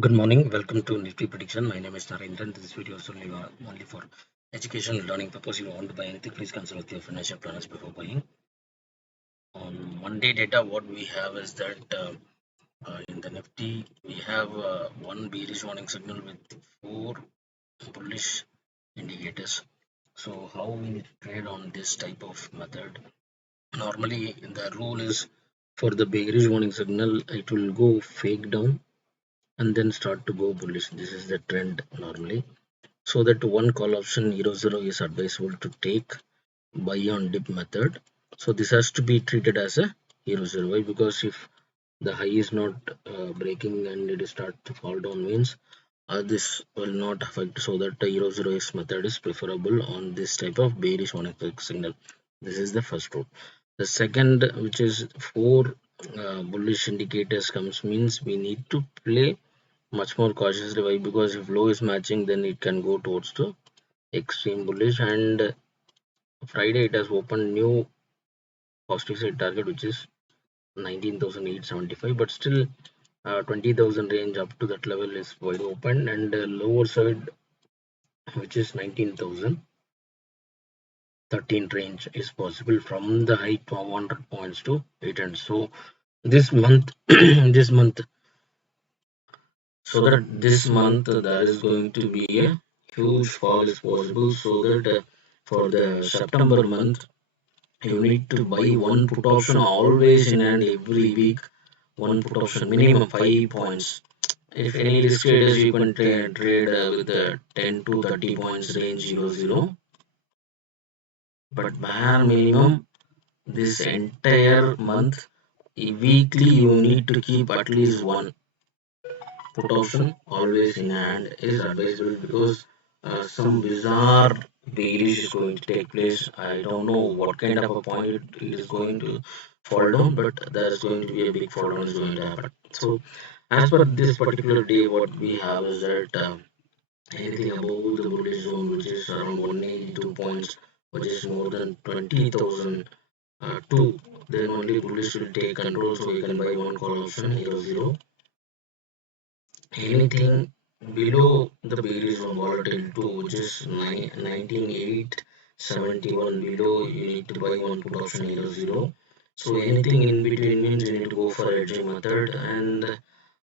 Good morning. Welcome to Nifty Prediction. My name is Narendran. This video is only for educational learning purpose. If you want to buy anything, please consult with your financial planners before buying. On Monday data, what we have is that in the Nifty, we have one bearish warning signal with four bullish indicators. So how we trade on this type of method? Normally, the rule is for the bearish warning signal, it will go fake down and then start to go bullish. This is the trend normally. So that one call option 00 is advisable to take buy on dip method. So this has to be treated as a 00. Why? Because if the high is not breaking and it start to fall down means this will not affect, so that the 00 is method is preferable on this type of bearish on signal. This is the first rule. The second, which is four bullish indicators comes, means we need to play much more cautiously. Why? Because if low is matching, then it can go towards the extreme bullish. And Friday it has opened new positive side target, which is 19,875, but still 20,000 range up to that level is wide open, and lower side, which is 19,013 range, is possible from the high 100 points to 800. So this month this month so that this month there is going to be a huge fall is possible. So that for the September month, you need to buy one put option always in hand every week. One put option minimum 5 points. If any risk traders, you can trade with the 10 to 30 points range 00, but bare minimum this entire month, weekly you need to keep at least one put option always in hand is advisable, because some bizarre bearish is going to take place. I don't know what kind of a point it is going to fall down, but there is going to be a big fall down is going to happen. So as per this particular day, what we have is that anything above the bullish zone, which is around 182 points, which is more than 20,000 two, then only bullish will take control. So you can buy one call option 00. Anything below the bearish zone volatile 2, which is 19,871 below, you need to buy one put option 00. So anything in between means you need to go for hedging method. And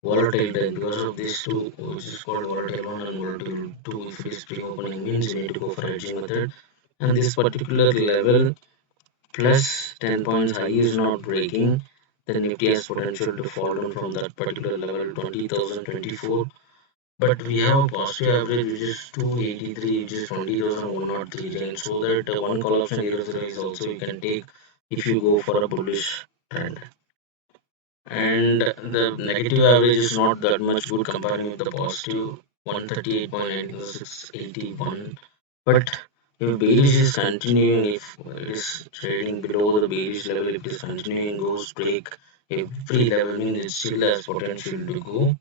volatile 10, because of these two, which is called volatile 1 and volatile 2, if it is pre-opening means you need to go for hedging method. And this particular level plus 10 points high is not breaking, then Nifty has potential to fall down from that particular level 20,024. But we have a positive average, which is 283, which is 20,103 range. So that one call option 00 is also you can take if you go for a bullish trend. And the negative average is not that much good comparing with the positive 138.9681. But if bearish is continuing, if it is trading below the bearish level, if it is continuing, goes break every level, means it still has potential to go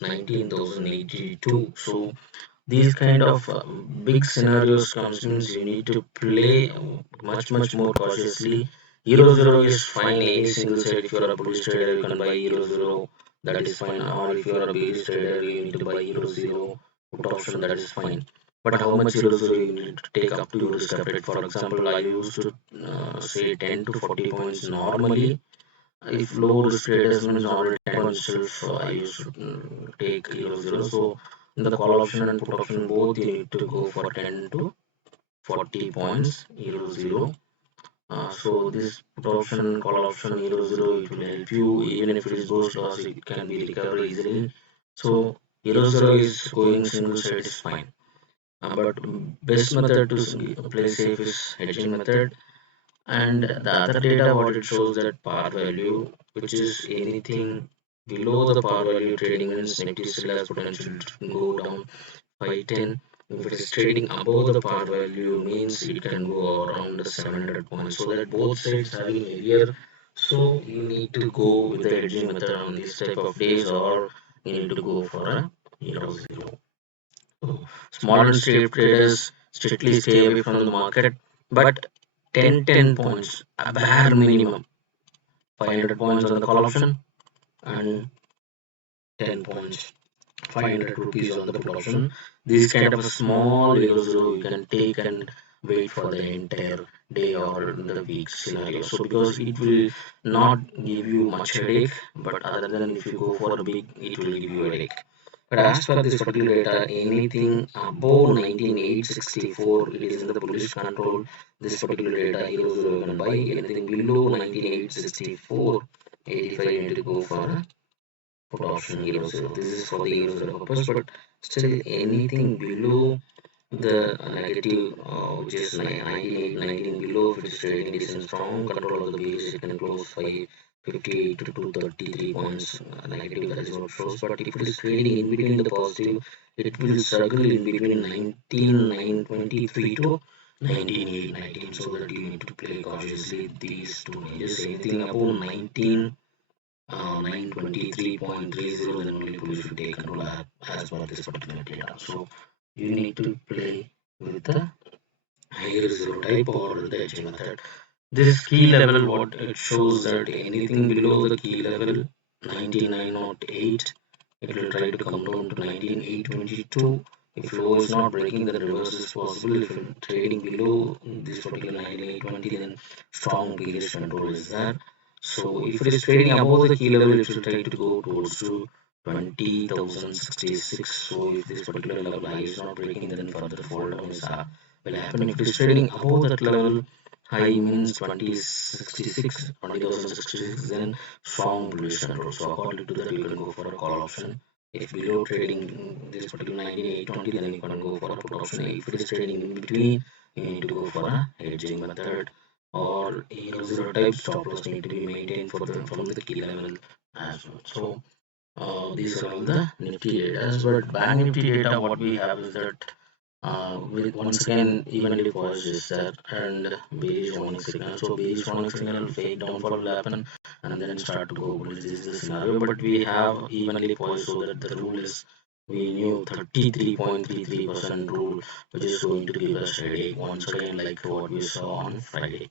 19,082. So these kind of big scenarios comes, means you need to play much more cautiously. 00 is fine any single side. If you are a bullish trader, you can buy 00, that is fine. Or if you are a bearish trader, you need to buy 00 put option, that is fine. But how much 00 you need to take up to your risk appetite? For example, I used to say 10 to 40 points normally. If low risk traders means already 10 points itself, I used to take 00. So in the call option and put option both, you need to go for 10 to 40 points 00. So this put option call option 00, it will help you. Even if it is goes loss, it can be recovered easily. So 00 is going single side is fine. But best method to play safe is hedging method. And the other data, what it shows that par value, which is anything below the par value trading, means Nifty still has potential to go down 510. If it is trading above the par value, means it can go around the 700 points. So that both sides having heavier. So you need to go with the hedging method on this type of days, or you need to go for a 00. So small and safe traders strictly stay away from the market, but 10 points, a bare minimum, 500 points on the call option and 10 points 500 rupees on the put option. This kind of a small zero zero you can take and wait for the entire day or the week scenario. So because it will not give you much headache, but other than if you go for a big, it will give you a headache. But as per this particular data, anything above 19864, it is in the bullish control. This particular data, heroes you can buy. Anything below 19864, 85, you need to go for a put option heroes. This is for the heroes purpose, but still anything below the negative, which is 98, 19 below, if it is trading, it is in strong control of the base, it can close 558 to 233 points negative, that is what shows. But if it is trading in between the positive, it will struggle in between 19,923 to 19,819, so that you need to play cautiously these two ranges. Anything above 19 923.30, then only police should take control as per this particular data. So you need to play with the higher zero type or the edging method. This key level, what it shows that anything below the key level 99.08, it will try to come down to 19,822. If low is not breaking, then reverse is possible. If trading below this particular 19,820, then strong bearish control is there. So if it is trading above the key level, it will try to go towards to 20,066. So if this particular level high is not breaking, then further fall down is will happen. If it is trading above that level, high means 2066, 20,066, then strong bullish control. So according to that, you can go for a call option. If below trading this particular 9820, then you can go for a put option. If it is trading in between, you need to go for a hedging method, or zero type stop loss need to be maintained for the from the key level as well. So these are all the Nifty data. But Bank Nifty data, what we have is that with once again evenly poised is there, and bearish warning signal. So bearish warning signal, fake downfall will happen and then start to go bullish. This is the scenario, but we have evenly poised, so that the rule is, we knew 33.33% rule, which is going to give us headache once again, like what we saw on Friday.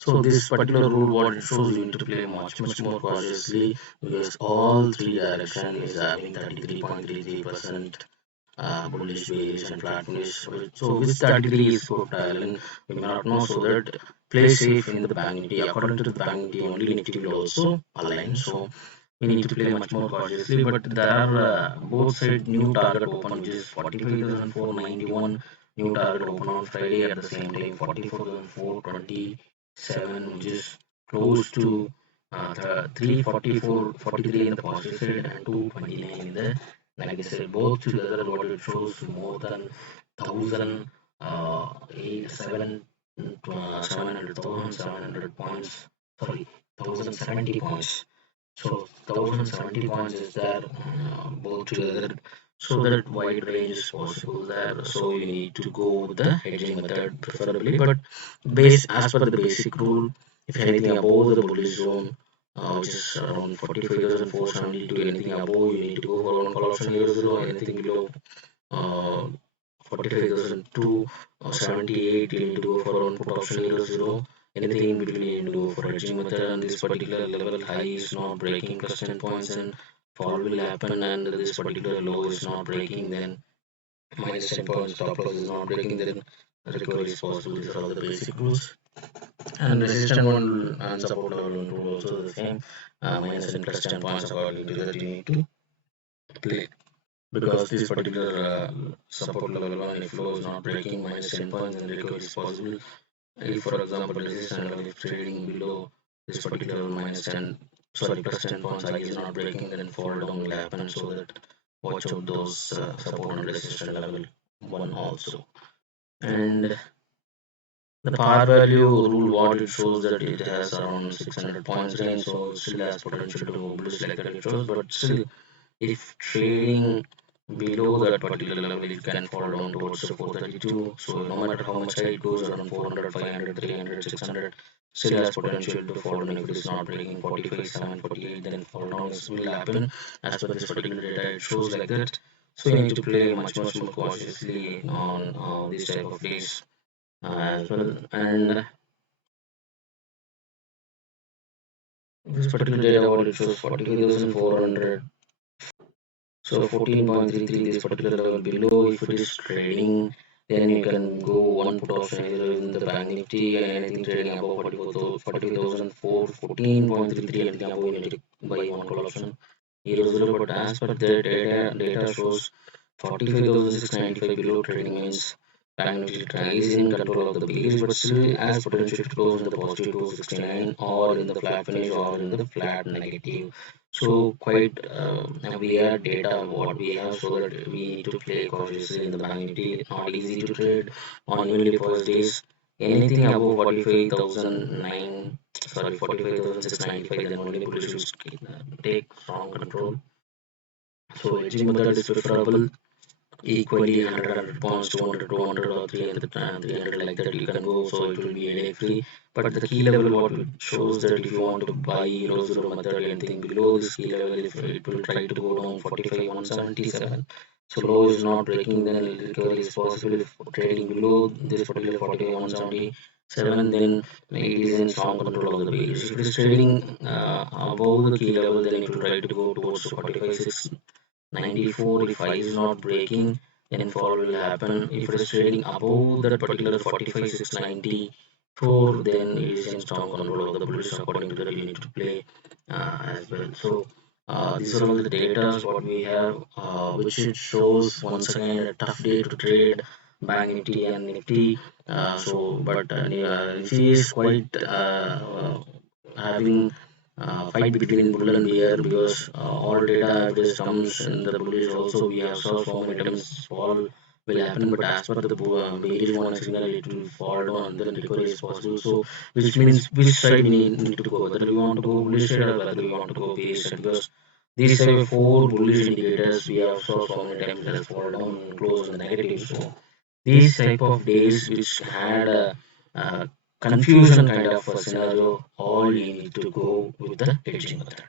So this particular rule, what it shows, you need to play much more cautiously, because all three direction is having 33.33% bullish, bearish, and flattish. So which 33 is good, and we may not know. So that play safe in the Bank Nifty. According to the Bank Nifty, only Nifty will also align. So we need to play much more cautiously. But there are both side new target open, which is 45,491 new target open on Friday. At the same time, 44,427, which is close to 344, 43 in the positive side and 229 in the negative side. Both together, what it shows, more than 1,000, 700 points. Sorry, 1,070 points. So 1,070 points is there, both together, so that wide range is possible there. So you need to go with the hedging method preferably, but base as per the basic rule, if anything above the bullish zone, which is around 45,472, anything above, you need to go for one call option here zero. Anything below uh, 45,002 or 78, you need to go for one put option here zero. Anything in between, you need to go for hedging method, and this particular level high is not breaking plus 10 points, and fall will happen, and this particular low is not breaking, then minus 10 points, stop loss is not breaking, then recovery is possible. These are all the basic rules. And resistance one and support level one rule also the same, minus and plus 10 points. According to that, you need to play, because this particular support level one, if low is not breaking, minus 10 points, then recovery is possible. If for example resistance level is trading below this particular minus 10, sorry, plus 10 points high is not breaking, then fall down will happen. So that watch out those support and resistance level one also. And the par value rule, what it shows, that it has around 600 points range, so it still has potential to go bullish like that it shows. But still, if trading below that particular level, it can fall down towards the 432. So no matter how much high it goes, around 400, 500, 300, 600, still has potential to fall down. If it is not breaking 45, 748, then fall down will happen. As per this particular data, it shows like that. So you need to play much more cautiously on this type of days as well. And this particular data, what it shows, 45,400. So 14.33, this particular level below, if it is trading, then you can go one put option either in the bank nifty and anything trading above 45,004, 14.33, anything above, you need to buy one call option. 0 but as per the data shows 45,695 below trading means Banknifty is in control of the bearish but still has potential to close in the positive 269 or in the flat finish or in the flat negative. So quite we have data what we have so that we need to play cautiously in the Banknifty. Not easy to trade on even deposit days. Anything above 45,009, sorry, 45,695, then only bullish will take strong control. So hedging method is preferable. Equally 100 points, 200, 200 or 300, 300 like that you can go. So it will be headache free. But the key level what it shows that if you want to buy zero method anything below this key level, if it will try to go down 45, 177. So low is not breaking, then recovery is possible. If trading below this particular 45, 177, then it is in strong control of the bearish. If it is trading above the key level, then it will try to go towards the 45, 6. 94, if I is not breaking, then fall will happen. If it is trading above that particular 45, 694, then it is in strong control of the bullish. According to that, you need to play as well. So these are all the data what we have, which it shows once again a tough day to trade bank nifty and nifty. But nifty is quite having fight between bull and bear because all data average comes in the bullish also. We have saw so many times fall will happen, but as per the bearish one signal it will fall down and then recovery is possible. So which means which side we need to go, whether we want to go bullish side or whether we want to go bearish side, because these have four bullish indicators we have saw so many times that has fall down and close in the negative. So these type of days which had a confusion kind of a scenario, all you need to go with the hedging method.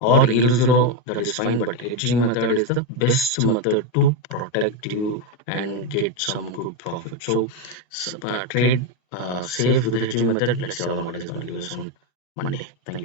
Or zero zero, that is fine, but hedging method is the best method to protect you and get some good profit. So trade safe with the hedging method. Let's see how the market is going to do on Monday. Thank you.